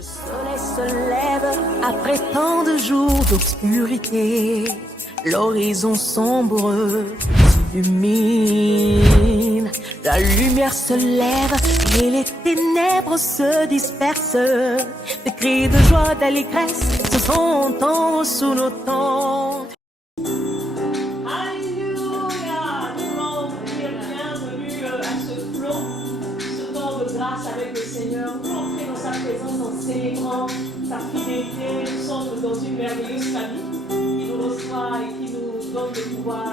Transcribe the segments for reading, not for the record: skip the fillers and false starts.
Le soleil se lève après tant de jours d'obscurité. L'horizon sombre s'illumine. La lumière se lève et les ténèbres se dispersent. Des cris de joie, d'allégresse se font entendre sous nos tentes. Alléluia! Nous allons dire bienvenue à ce flot, ce temps de grâce avec le Seigneur. Nous entrons dans sa présence en célébrant sa fidélité. Nous sommes dans une merveilleuse famille qui nous reçoit et qui nous donne de pouvoir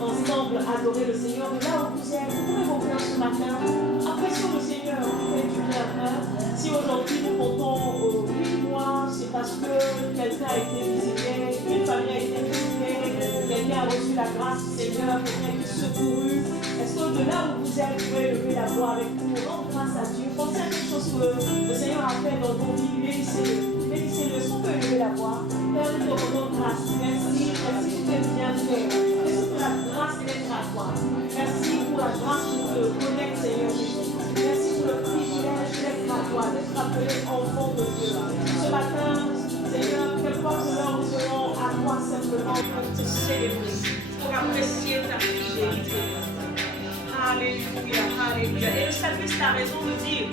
ensemble adorer le Seigneur. Et là où vous êtes, vous pouvez m'ouvrir ce matin. Apprécions le Seigneur, vous faites du bien. Si aujourd'hui nous comptons 8 mois, c'est parce que quelqu'un a été visité, une famille a été visitée, quelqu'un a reçu la grâce du Seigneur, quelqu'un a été secouru. Est-ce que de là où vous êtes, vous pouvez lever la voix avec nous, rendre grâce à Dieu, pensez à quelque chose que le Seigneur a fait dans vos vies, bénissez-le. Bénissez-le, est-ce qu'on peut lever la voix? Père, nous te rendons grâce. Merci, merci pour tes bienfaits. Merci pour la grâce d'être à toi. Merci pour la grâce de te connaître, Seigneur Jésus. Merci pour le privilège d'être à toi, d'être appelé enfant de Dieu. Ce matin, Seigneur, quelle fois que l'heure nous serons à toi simplement pour te célébrer, pour apprécier ta fidélité. Alléluia, alléluia. Et le psalmiste a raison de dire,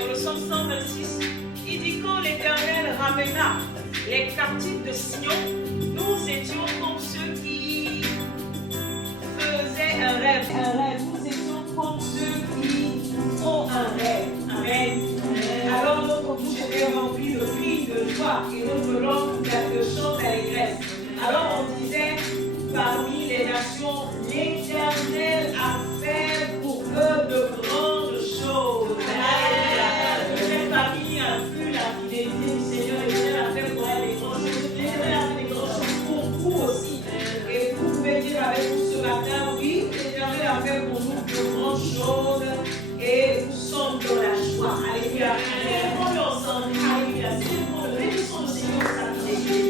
dans le psaume 126, il dit quand l'Éternel ramena les captifs de Sion, nous étions comme ceux qui faisaient un rêve. Nous étions comme ceux qui font un rêve. Amen. Alors notre bouche était remplie de cris de joie et notre langue de chants d'allégresse. Alors on disait parmi les nations, l'Éternel a fait pour eux de grandes choses. Cette famille a vu la fidélité du Seigneur. L'Éternel a fait pour elle des grandes choses. L'Éternel a fait des grandes choses pour vous aussi. Et vous pouvez dire avec nous ce matin, oui, l'Éternel a fait pour nous de grandes choses. Et nous sommes dans la joie. Alléluia. Célébrons-le ensemble. Alléluia. Célébrons-le. Bénissons le Seigneur pour sa fidélité.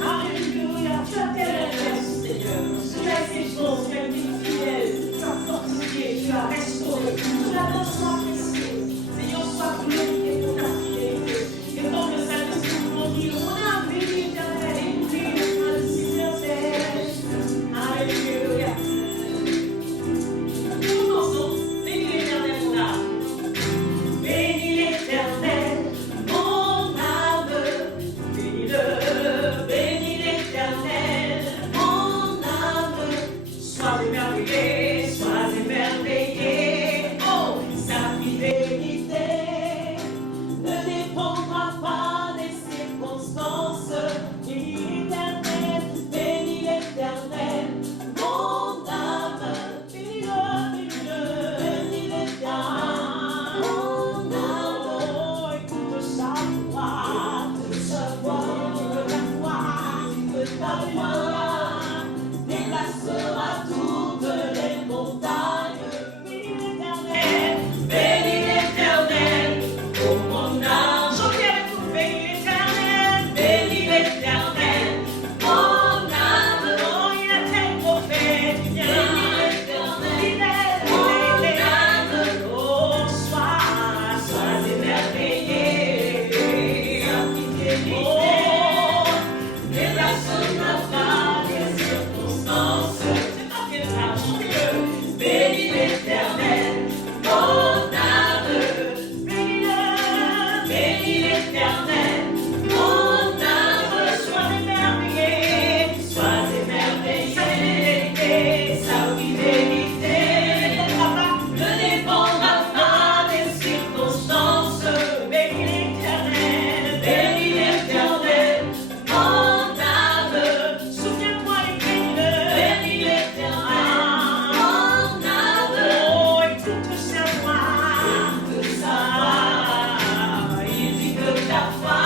Alléluia. Tu as tellement fait, Seigneur. Tu as été bon, tu as été fidèle. Tu as fortifié, tu as restauré. Tu as donné sois précieux. Seigneur, sois glorifié pour ta fidélité. Et comme le psalmiste nous l'a dit, on a béni l'Éternel et nous bénissons le Seigneur. Alléluia. Nous ensemble, bénis l'Éternel, mon âme. Bénis l'Éternel, mon âme. Bénis-le, bénis l'Éternel, mon âme. Sois émerveillé, sois émerveillé. Oh, sa fidélité ne dépendra pas des circonstances. Bénis l'Éternel, mon âme. Bénis-le, bénis-le, bénis l'Éternel, mon âme. Oh, écoute sa voix, écoute ta voix, déplacera toutes les montagnes. Bénis l'Éternel, oh mon âme. Chantez avec nous, bénis l'Éternel, mon âme. Oh, il a tellement fait du bien. Bénis l'Éternel, mon âme. Oh, sois émerveillé. Oh, déplacera pas les circonstances. C'est pas bien grave, chantez-le. Bénis l'Éternel, mon âme. Bénis-le, bénis l'Éternel, mon âme. Sois émerveillé, sa fidélité, sa fidélité. Ne dépendra pas des circonstances. Bénis l'Éternel, mon âme. Souviens-toi et bénis l'Éternel, mon âme. Oh, écoute sa voix, il dit que ta foi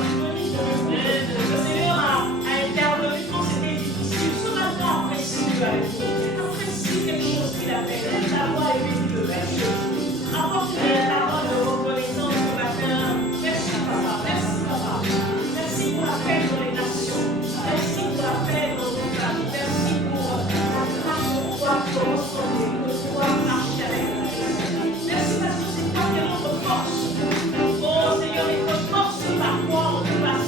Le Seigneur a intervenu quand c'était difficile. Ce matin, apprécie avec nous. Apprécie quelque chose qu'il a fait. Lève ta voix et bénis le Père. Apporte une parole de reconnaissance ce matin. Merci papa, merci papa. Merci pour la paix dans les nations. Merci pour la paix dans nos familles. Merci pour la grâce de pouvoir transformer, de pouvoir marcher avec nous. Merci parce que c'est toi qui es notre force. Oh Seigneur, notre force, c'est ta foi en tout.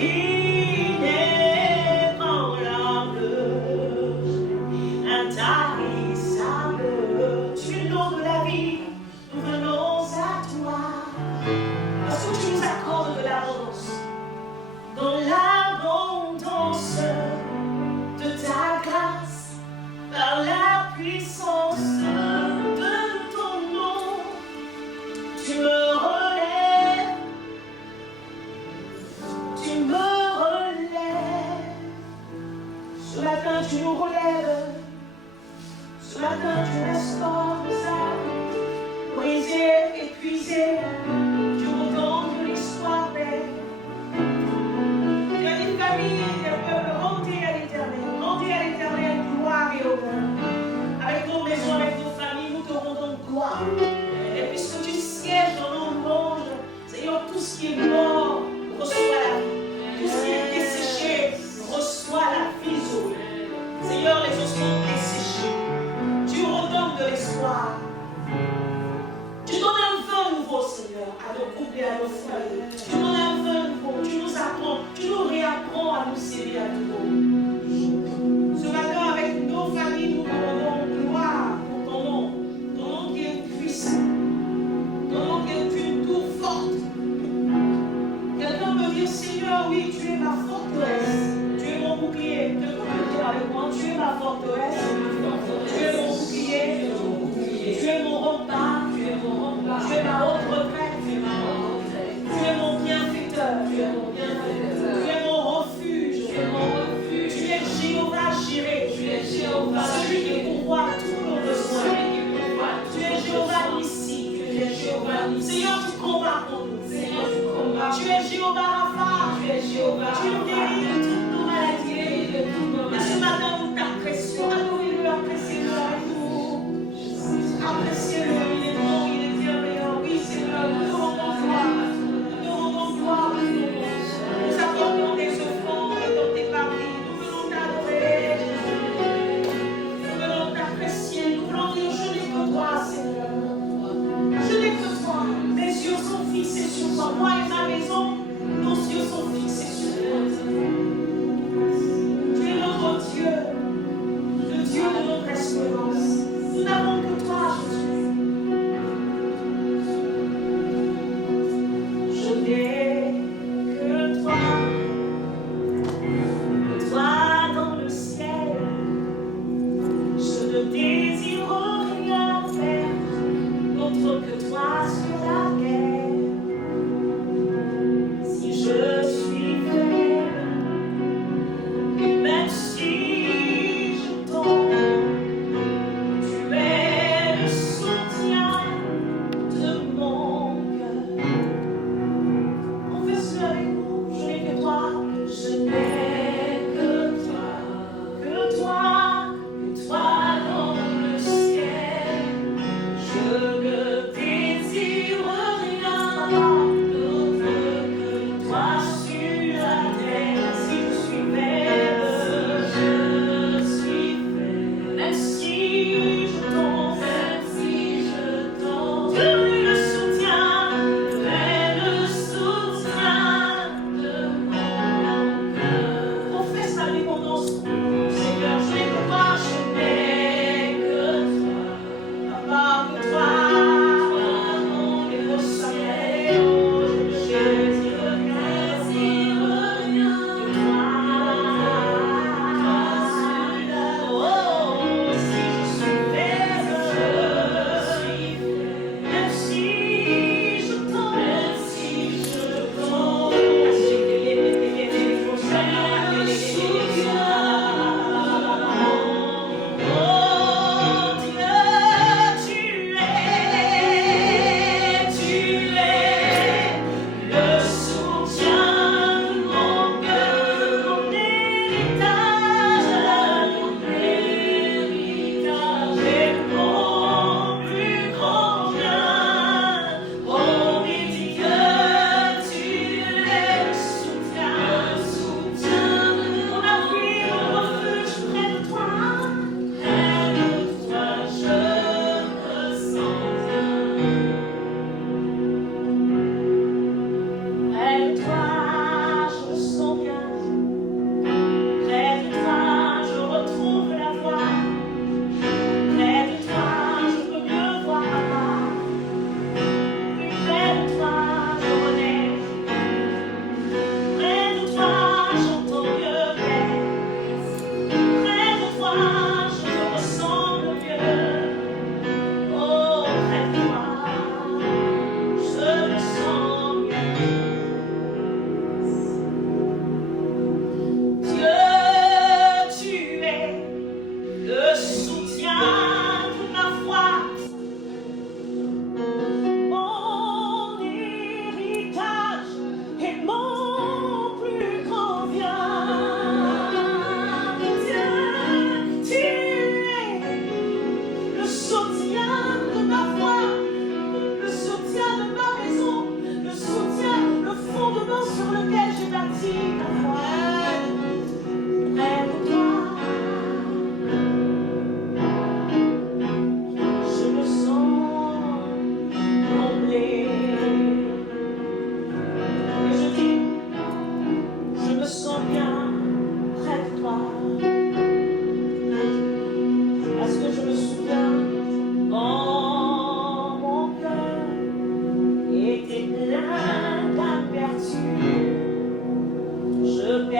inébranlable, intarissable. Tu es l'eau de la vie, nous venons à toi. Parce que tu nous accordes de l'abondance. Dans l'abondance de ta grâce, par la puissance de ton nom, tu me relèves, tu me relèves. Ce matin, tu nous relèves. Ce matin, tu restaures nos âmes, brisées, épuisées. Tu redonnes de l'histoire belle. Il y a des familles, des peuples, rendez à l'éternel, gloire et honneur. Avec nos maisons, avec nos familles, nous te rendons gloire. Et puisque tu sièges dans nos louanges, Seigneur, tout ce qui est mort reçoit la vie. Tout ce qui est desséché reçoit la vie. Seigneur, les ossements desséchés, tu redonnes de l'espoir. Tu donnes un vin nouveau, Seigneur, à nos couples et à nos foyers. Tu donnes un vin nouveau, tu nous apprends, tu nous réapprends à nous s'aimer à nouveau. Ce matin, avec nos familles, nous te rendons gloire pour ton nom qui est puissant, ton nom qui est une tour forte. Quelqu'un peut dire, Seigneur, oui, tu es ma forteresse, tu es mon bouclier. Quelqu'un peut dire avec moi, tu es ma forteresse, tu es mon bouclier, tu es mon rempart, tu es ma haute retraite, tu es mon bienfaiteur, tu es mon refuge, tu es Jéhovah Jireh, celui qui pourvoit tous nos besoins, tu es Jéhovah Nissi, Seigneur, tu combats pour nous, tu es Jéhovah Rapha, tu nous guéris de toutes nos maladies. Et ce matin, nous t'apprécions, adorez-le, appréciez-le avec nous. Appréciez-le, il est bon, il est bienveillant. Oui, Seigneur, nous te rendons gloire. Nous accordons des offrandes dans tes parvis. Nous venons t'adorer. Nous venons t'apprécier. Nous voulons dire, je n'ai que toi, Seigneur. Je n'ai que toi. Mes yeux sont fixés sur toi. Moi et ma maison, nos yeux sont fixés sur toi. Tu es notre Dieu, le Dieu de notre espérance. Nous n'avons que toi, Jésus.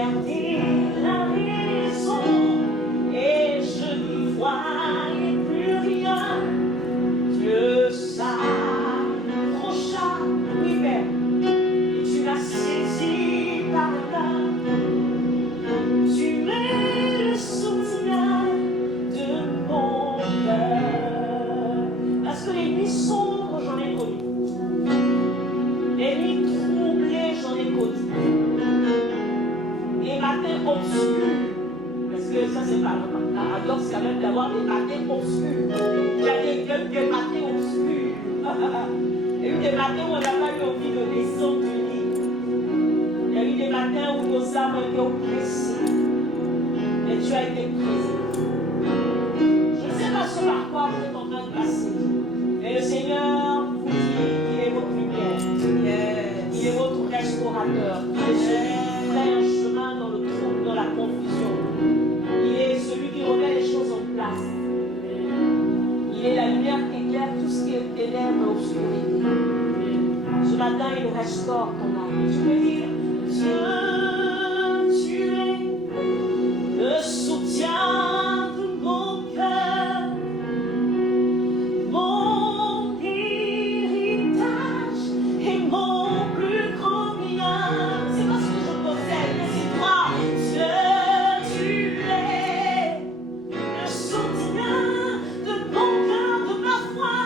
perdu la raison et je n'y voyais plus rien. Dieu s'approcha, oui Père, et tu m'as saisi par là. Tu mets le soutien de mon cœur. Parce que les nuits sombres, j'en ai connu. Les nuits troublées, j'en ai connu. Les matins obscurs. Parce que ça, c'est pas un paradoxe quand même d'avoir des matins obscurs. Il y a des matins obscurs. Il y a eu des matins où on n'a pas eu envie de descendre du lit. Il y a eu des matins où nos âmes ont été oppressées. Et tu as été présent. Je ne sais pas ce par quoi vous êtes en train de passer. Mais le Seigneur vous dit qu'il est votre lumière. Il est votre restaurateur. Il est celui qui ferait un chemin dans le trouble, dans la confusion. Il est celui qui remet les choses en place. Il est la lumière qui éclaire tout ce qui est ténèbres et obscurité. Ce matin, il restaure ton âme. Tu peux dire, Dieu, tu es le soutien de mon cœur, mon héritage et mon plus grand bien. C'est pas ce que je possède, mais c'est toi. Dieu, tu es le soutien de mon cœur, de ma foi.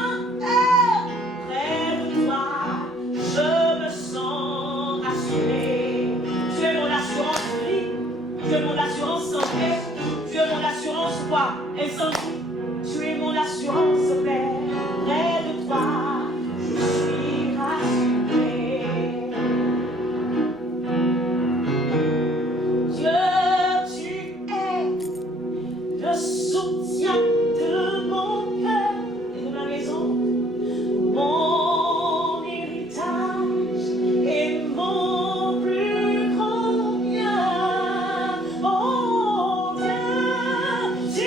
Près de toi, je me sens rassuré. Tu es mon assurance vie, tu es mon assurance santé, tu es mon assurance quoi? Incendie. Tu es mon assurance Père. Près de toi, je suis rassuré. Dieu, tu es le soutien de mon cœur et de ma maison, mon héritage et mon plus grand bien. Oh Dieu, tu es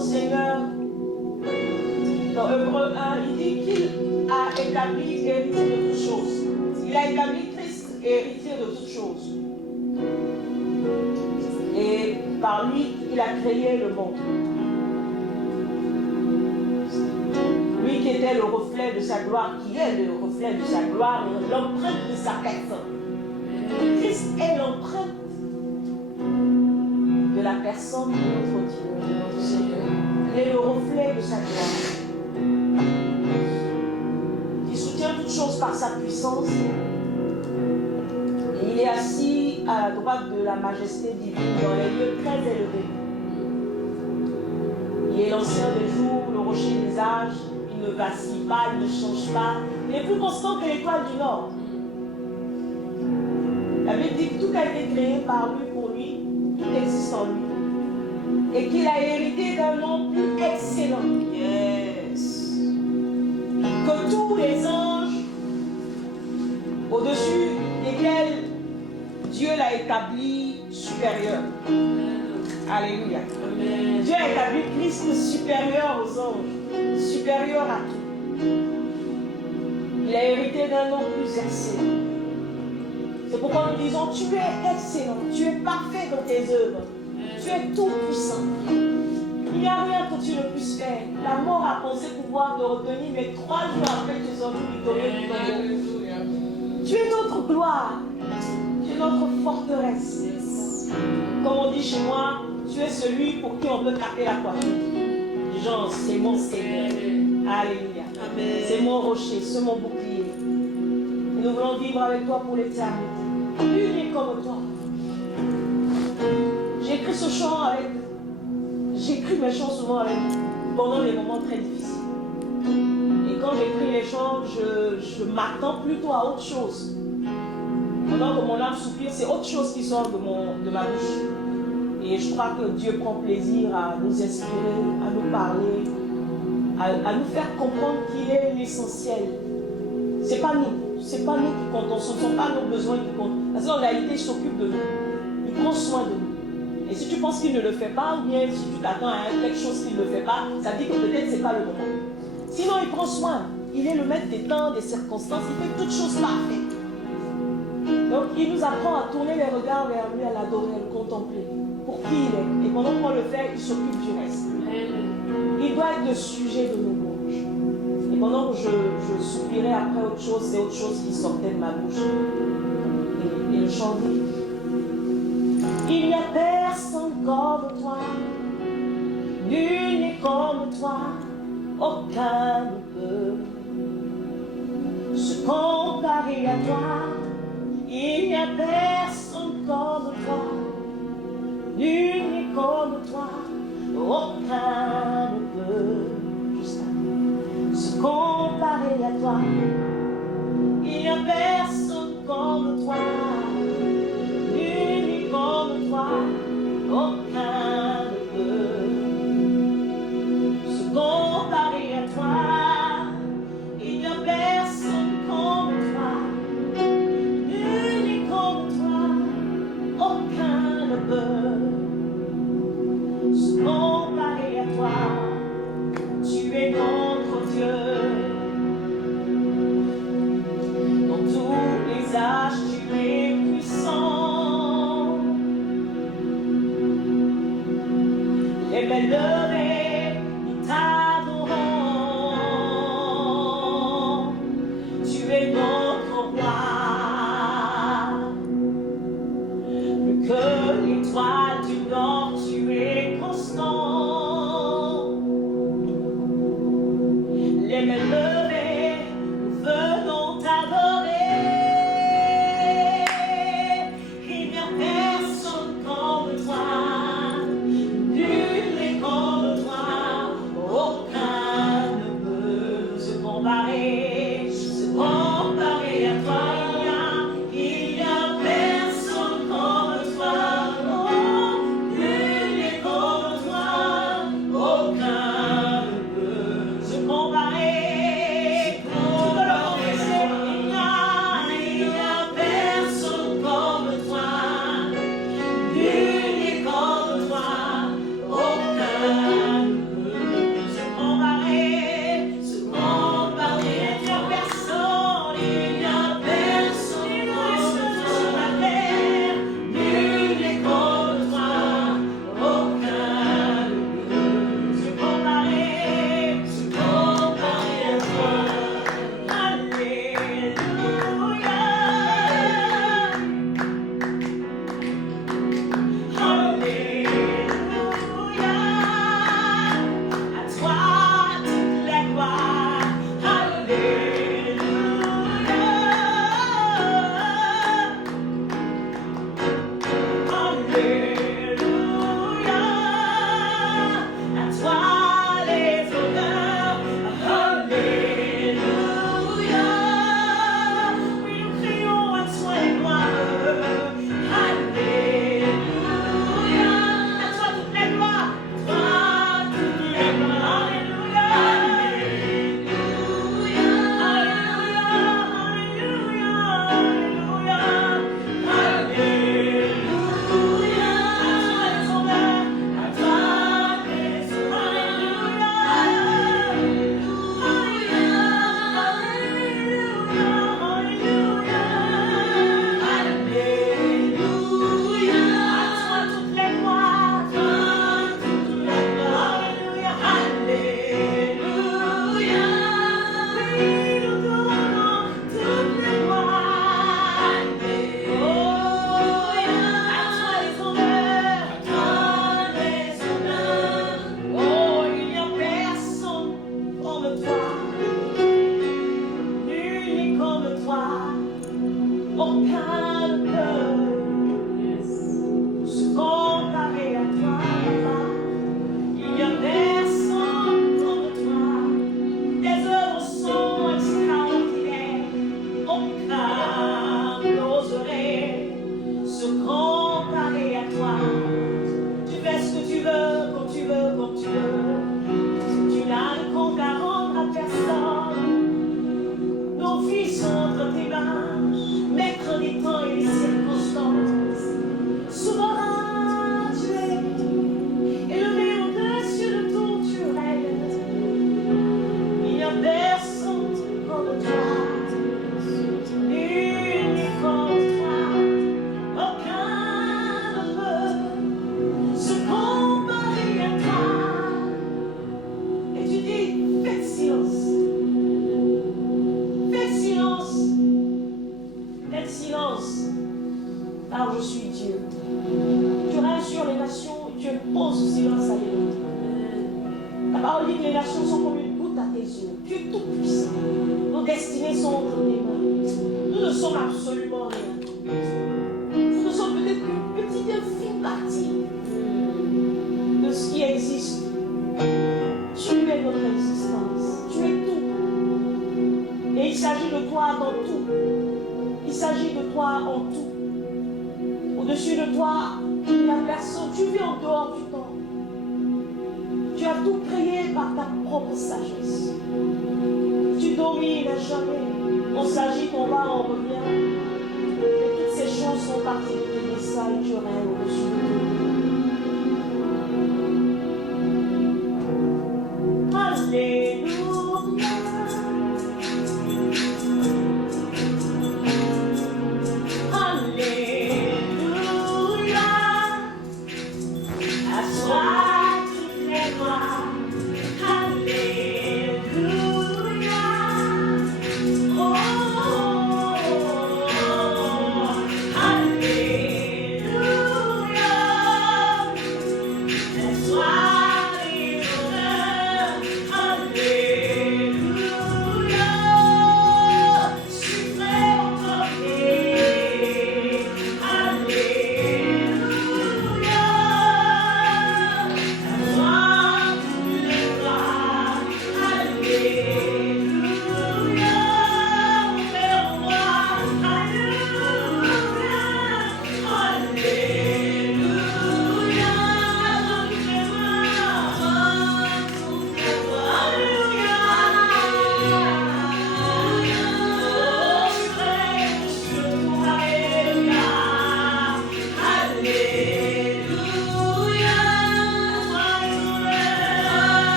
Seigneur, dans Hébreux 1, il dit qu'il a établi et hérité de toutes choses. Il a établi Christ et hérité de toutes choses. Et par lui, il a créé le monde. Lui qui était le reflet de sa gloire, qui est le reflet de sa gloire, l'empreinte de sa personne. Christ est l'empreinte de la personne de notre Dieu, de notre Seigneur. Il est le reflet de sa gloire. Il soutient toutes choses par sa puissance. Et il est assis à la droite de la majesté divine dans les lieux très élevés. Il est l'ancien des jours, le rocher des âges. Il ne vacille pas, il ne change pas. Il est plus constant que l'étoile du Nord. La Bible dit que tout a été créé par lui, pour lui, tout existe en lui. Et qu'il a hérité d'un nom plus excellent. Yes. Que tous les anges, au-dessus desquels Dieu l'a établi supérieur. Alléluia. Amen. Dieu a établi Christ supérieur aux anges, supérieur à tout. Il a hérité d'un nom plus excellent. C'est pourquoi nous disons, tu es excellent, tu es parfait dans tes œuvres, tu es tout puissant. Il n'y a rien que tu ne puisses faire. La mort a pensé pouvoir te retenir, mais 3 jours après, tu seras victorieux du tombeau. Tu es notre gloire, tu es notre forteresse. Comme on dit chez moi, tu es celui pour qui on peut taper la poitrine. Genre, c'est mon Seigneur. Alléluia. C'est mon rocher, c'est mon bouclier. Et nous voulons vivre avec toi pour l'éternité. Unique comme toi. J'écris ce chant avec. J'écris mes chants souvent pendant les moments très difficiles. Et quand j'écris les chants, je m'attends plutôt à autre chose. Pendant que mon âme soupire, c'est autre chose qui sort de ma bouche. Et je crois que Dieu prend plaisir à nous inspirer, à nous parler, à nous faire comprendre qu'il est l'essentiel. C'est pas nous qui comptons, ce ne sont pas nos besoins qui comptent. Parce qu'en réalité, il s'occupe de nous. Il prend soin de nous. Et si tu penses qu'il ne le fait pas, ou bien si tu t'attends à quelque chose qu'il ne le fait pas, ça dit que peut-être ce n'est pas le moment. Sinon, il prend soin. Il est le maître des temps, des circonstances. Il fait toutes choses parfaites. Donc, il nous apprend à tourner les regards vers lui, à l'adorer, à le contempler. Pour qui il est. Et pendant qu'on le fait, il s'occupe du reste. Il doit être le sujet de nos louanges. Et pendant que je soupirais après autre chose, c'est autre chose qui sortait de ma bouche. Et le chant dit, il n'y a personne comme toi, nul n'est comme toi, aucun ne peut se comparer à toi. Il n'y a personne comme toi, nul n'est comme toi, aucun ne peut juste se comparer à toi. Il n'y a personne comme toi, nul n'est comme toi, aucun ne peut se comparer à toi. Il n'y a personne comme toi, nul n'est comme toi, aucun ne peut se comparer à toi. Tu es notre Dieu. Dans tous les âges, tu es puissant. Les mains levées, nous t'adorons. Tu es notre roi. Plus que l'étoile du nord, tu es constant. Les mains levées, nous venons t'adorer. Il n'y a personne comme toi, nul n'est comme parole dit que les nations sont comme une goutte à tes yeux. Tu es tout puissant. Nos destinées sont entre tes mains. Nous ne sommes absolument rien. Nous ne sommes peut-être qu'une petite infime partie de ce qui existe. Tu es notre existence. Tu es tout. Et il s'agit de toi dans tout. Il s'agit de toi en tout. Au-dessus de toi, il n'y a personne. Tu vis en dehors du temps. Tu as tout créé par ta propre sagesse. Tu domines à jamais. On s'agit, on va, on revient. Et toutes ces choses font partie de tes desseins et tu règnes au-dessus de tout. Alléluia. Alléluia. À toi toutes les gloires. Alléluia. Oh, Alléluia.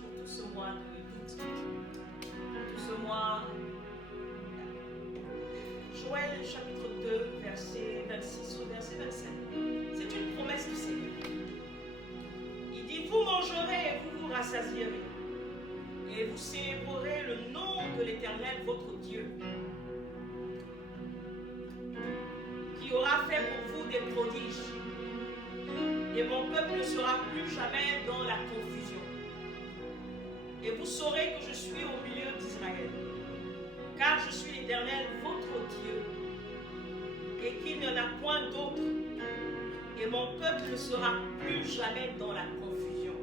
pour tout ce mois d'août, pour tout ce mois. Joël chapitre 2, verset 26 au verset 27. C'est une promesse du Seigneur. Il dit, vous mangerez et vous vous rassasierez. Et vous célébrerez le nom de l'Éternel, votre Dieu, qui aura fait pour vous des prodiges. Et mon peuple ne sera plus jamais dans la confusion. Et vous saurez que je suis au milieu d'Israël, car je suis l'Éternel, votre Dieu, et qu'il n'y en a point d'autre. Et mon peuple ne sera plus jamais dans la confusion.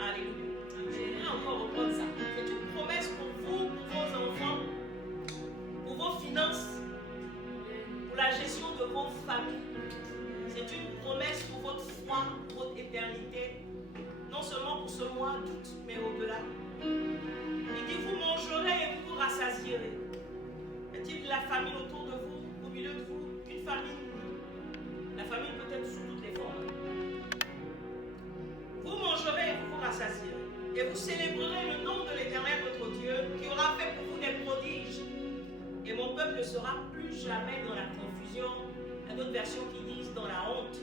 Alléluia. Je voudrais encore reprendre ça. C'est une promesse pour vous, pour vos enfants, pour vos finances, pour la gestion de vos familles. C'est une promesse pour votre foi, pour votre éternité, non seulement pour ce mois d'août, mais au-delà. Il dit, vous mangerez et vous vous rassasierez. Y a-t-il de la famine autour de vous, au milieu de vous, une famine? La famine peut être sous toutes les formes. Vous mangerez et vous vous rassasierez. Et vous célébrerez le nom de l'Éternel votre Dieu, qui aura fait pour vous des prodiges. Et mon peuple ne sera plus jamais dans la confusion. Il y a d'autres versions qui disent dans la honte,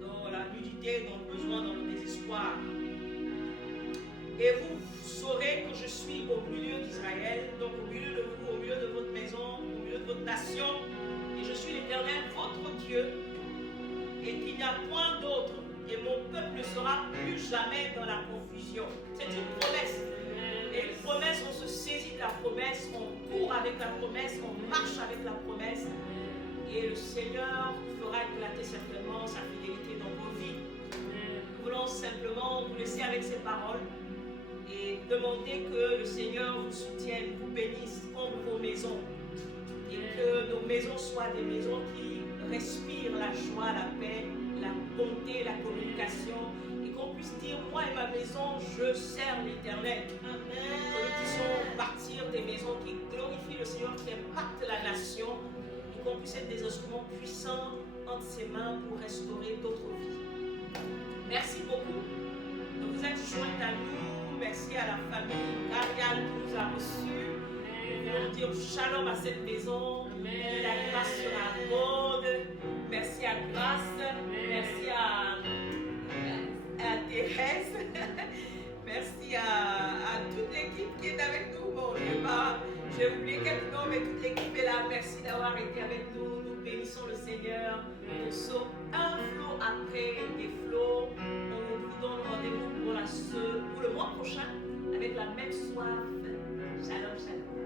dans la nudité, dans le besoin, dans le désespoir. Et vous saurez que je suis au milieu d'Israël, donc au milieu de vous, au milieu de votre maison, au milieu de votre nation. Et je suis l'Éternel, votre Dieu, et qu'il n'y a point d'autre. Et mon peuple ne sera plus jamais dans la confusion. C'est une promesse. Et une promesse, on se saisit de la promesse, on court avec la promesse, on marche avec la promesse. Et le Seigneur fera éclater certainement sa fidélité dans vos vies. Nous voulons simplement vous laisser avec ces paroles et demander que le Seigneur vous soutienne, vous bénisse comme vos maisons. Et que nos maisons soient des maisons qui respirent la joie, la paix, la bonté, la communication, et qu'on puisse dire, moi et ma maison, je sers l'Éternel. Que nous puissions partir des maisons qui glorifient le Seigneur, qui impactent la nation, et qu'on puisse être des instruments puissants entre ses mains pour restaurer d'autres vies. Merci beaucoup de vous être joints à nous. Merci à la famille Ariane qui nous a reçus. Nous voulons dire shalom à cette maison. Que la grâce sera bonne. Merci à Grâce. Merci à Thérèse. Merci à toute l'équipe qui est avec nous. Bon, j'ai oublié quelques noms, mais toute l'équipe est là. Merci d'avoir été avec nous. Nous bénissons le Seigneur. Nous sommes un flot après des flots. On vous donne rendez-vous pour le mois prochain avec la même soif. Shalom, shalom.